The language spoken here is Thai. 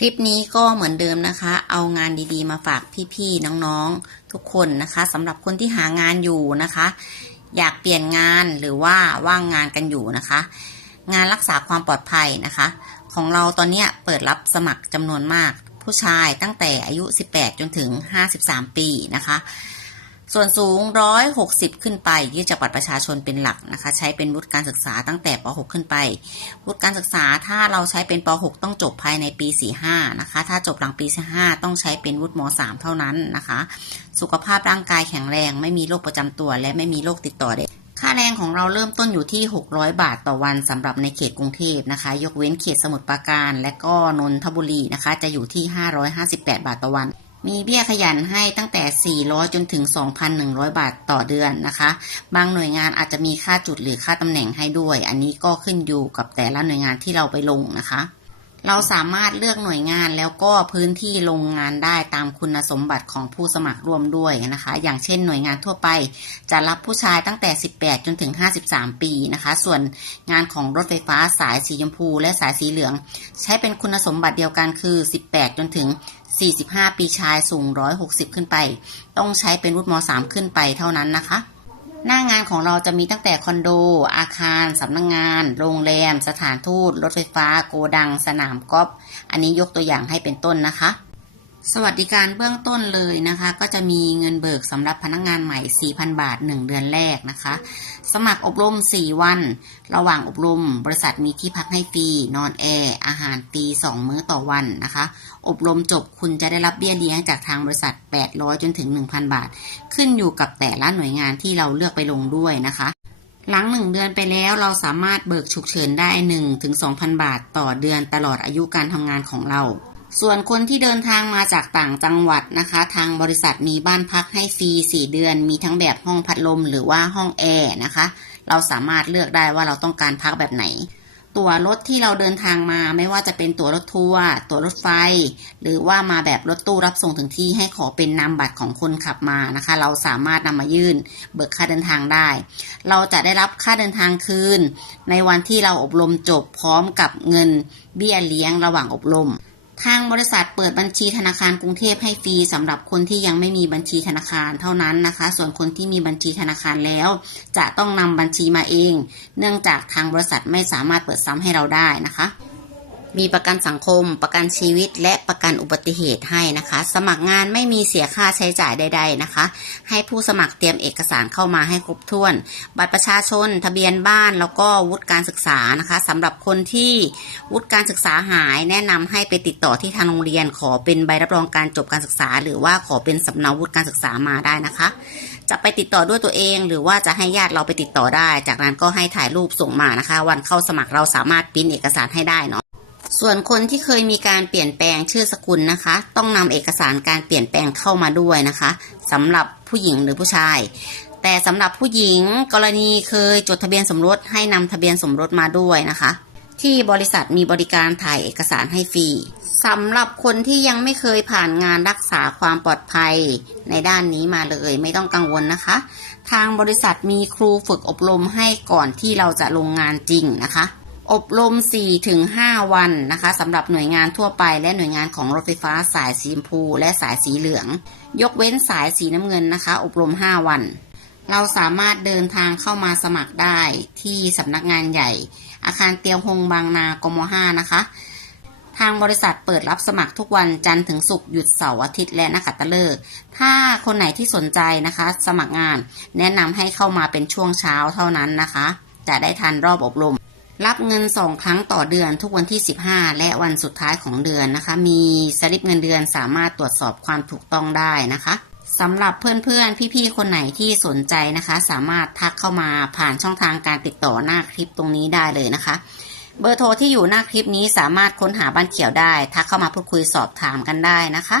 คลิปนี้ก็เหมือนเดิมนะคะ เอางานดีๆ มาฝากพี่ๆน้องๆทุกคนนะคะสำหรับคนที่หางานอยู่นะคะ อยากเปลี่ยนงานหรือว่าว่างงานกันอยู่นะคะ งานรักษาความปลอดภัยนะคะ ของเราตอนนี้เปิดรับสมัครจำนวนมาก ผู้ชายตั้งแต่อายุ 18 จนถึง 53 ปีนะคะ ส่วนสูง 160 ขึ้นไปยื่นจากบัตรประชาชนเป็นหลักนะคะ ใช้เป็นวุฒิการศึกษาตั้งแต่ป .6 ขึ้นไป วุฒิการศึกษาถ้าเราใช้เป็นป .6 ต้องจบภายในปี 45 นะคะ ถ้าจบหลังปี 45 ต้องใช้เป็นวุฒิม .3 เท่านั้นนะคะ สุขภาพร่างกายแข็งแรง ไม่มีโรคประจำตัว และไม่มีโรคติดต่อเด็กค่าแรงของเราเริ่มต้นอยู่ที่ 600 บาทต่อวันสำหรับในเขตกรุงเทพนะคะ ยกเว้นเขตสมุทรปราการ และก็นนทบุรีนะคะ จะอยู่ที่ 558 บาทต่อวัน มีเบี้ยขยันให้ตั้งแต่ 400 จนถึง 2,100 บาทต่อเดือนนะคะ บางหน่วยงานอาจจะมีค่าจุดหรือค่าตำแหน่งให้ด้วย อันนี้ก็ขึ้นอยู่กับแต่ละหน่วยงานที่เราไปลงนะคะ เราสามารถเลือกหน่วยงานแล้วก็พื้นที่ลงงานได้ตามคุณสมบัติของผู้สมัครร่วมด้วยนะคะ อย่างเช่นหน่วยงานทั่วไป จะรับผู้ชายตั้งแต่ 18 จนถึง 53 ปีนะคะ ส่วนงานของรถไฟฟ้าสายสีชมพู และสายสีเหลือง ใช้เป็นคุณสมบัติเดียวกันคือ 18 จนถึง 45 ปีชายสูง 160 ขึ้นไป ต้องใช้เป็นวุฒิม .3 ขึ้นไปเท่านั้นนะคะ หน้างานของเราจะมีตั้งแต่คอนโด อาคาร สำนักงงาน โรงแรม สถานทูต รถไฟฟ้า โกดัง สนามกอล์ฟ อันนี้ยกตัวอย่างให้เป็นต้นนะคะ สวัสดิการเบื้องต้นเลยนะคะ ก็จะมีเงินเบิกสำหรับพนักงานใหม่ 4,000 บาท 1 เดือนแรกนะคะ สมัครอบรม 4 วัน ระหว่างอบรม บริษัทมีที่พักให้ฟรีนอนแอร์อาหารฟรี2 มื้อต่อวันนะคะ อบรมจบคุณจะได้รับเบี้ยเลี้ยงจากทางบริษัท 800 จนถึง 1,000 บาท ขึ้นอยู่กับแต่ละหน่วยงานที่เราเลือกไปลงด้วยนะคะหลังหนึ่งเดือนไปแล้วเราสามารถเบิกฉุกเฉินได้1ถึง2,000 บาทต่อเดือนตลอดอายุการทำงานของเรา ส่วนคนที่เดินทางมาจากต่างจังหวัดนะคะ ทางบริษัทมีบ้านพักให้ฟรี 4 เดือน มีทั้งแบบห้องพัดลมหรือว่าห้องแอร์นะคะ เราสามารถเลือกได้ว่าเราต้องการพักแบบไหน ตั๋วรถที่เราเดินทางมาไม่ว่าจะเป็นตั๋วรถทัวร์ตั๋วรถไฟ หรือว่ามาแบบรถตู้รับส่งถึงที่ให้ขอเป็นนามบัตรของคนขับมานะคะ เราสามารถนำมายื่น เบิกค่าเดินทางได้ เราจะได้รับค่าเดินทางคืน ในวันที่เราอบรมจบพร้อมกับเงินเบี้ยเลี้ยงระหว่างอบรม ทางบริษัทเปิดบัญชีธนาคารกรุงเทพให้ฟรีสำหรับคนที่ยังไม่มีบัญชีธนาคารเท่านั้นนะคะ ส่วนคนที่มีบัญชีธนาคารแล้ว จะต้องนำบัญชีมาเอง เนื่องจากทางบริษัทไม่สามารถเปิดซ้ำให้เราได้นะคะ มีประกันสังคม ประกันชีวิต และประกันอุบัติเหตุให้นะคะ สมัครงานไม่มีเสียค่าใช้จ่ายใด ๆนะคะ ให้ผู้สมัครเตรียมเอกสารเข้ามาให้ครบถ้วน บัตรประชาชน ทะเบียนบ้าน แล้วก็วุฒิการศึกษานะคะสำหรับคนที่วุฒิการศึกษาหาย แนะนำให้ไปติดต่อที่ทางโรงเรียน ขอเป็นใบรับรองการจบการศึกษา หรือว่าขอเป็นสำเนาวุฒิการศึกษามาได้นะคะ จะไปติดต่อด้วยตัวเอง หรือว่าจะให้ญาติเราไปติดต่อได้ จากนั้นก็ให้ถ่ายรูปส่งมานะคะ วันเข้าสมัครเราสามารถปริ้นเอกสารให้ได้เนาะ ส่วนคนที่เคยมีการเปลี่ยนแปลงชื่อสกุลนะคะ ต้องนำเอกสารการเปลี่ยนแปลงเข้ามาด้วยนะคะสำหรับผู้หญิงหรือผู้ชาย แต่สำหรับผู้หญิงกรณีเคยจดทะเบียนสมรสให้นำทะเบียนสมรสมาด้วยนะคะ ที่บริษัทมีบริการถ่ายเอกสารให้ฟรีสำหรับคนที่ยังไม่เคยผ่านงานรักษาความปลอดภัยในด้านนี้มาเลยไม่ต้องกังวลนะคะ ทางบริษัทมีครูฝึกอบรมให้ก่อนที่เราจะลงงานจริงนะคะ อบรม 4-5 วันนะคะสำหรับหน่วยงานทั่วไปและหน่วยงานของรถไฟฟ้าสายสีชมพูและสายสีเหลือง ยกเว้นสายสีน้ำเงินนะคะ อบรม 5 วัน เราสามารถเดินทางเข้ามาสมัครได้ที่สำนักงานใหญ่ อาคารเตียวฮงบางนากม 5 นะคะ ทางบริษัทเปิดรับสมัครทุกวันจันทร์ถึงศุกร์หยุดเสาร์อาทิตย์และนักขัตฤกษ์ถ้าคนไหนที่สนใจนะคะ สมัครงาน แนะนำให้เข้ามาเป็นช่วงเช้าเท่านั้นนะคะ จะได้ทันรอบอบรม รับเงินสองครั้งต่อเดือนทุกวันที่ 15 และวันสุดท้ายของเดือนนะคะ มีสลิปเงินเดือนสามารถตรวจสอบความถูกต้องได้นะคะสำหรับเพื่อนๆ พี่ๆ คนไหนที่สนใจนะคะ สามารถทักเข้ามาผ่านช่องทางการติดต่อหน้าคลิปตรงนี้ได้เลยนะคะ เบอร์โทรที่อยู่หน้าคลิปนี้สามารถค้นหาบ้านเขียวได้ ทักเข้ามาพูดคุยสอบถามกันได้นะคะ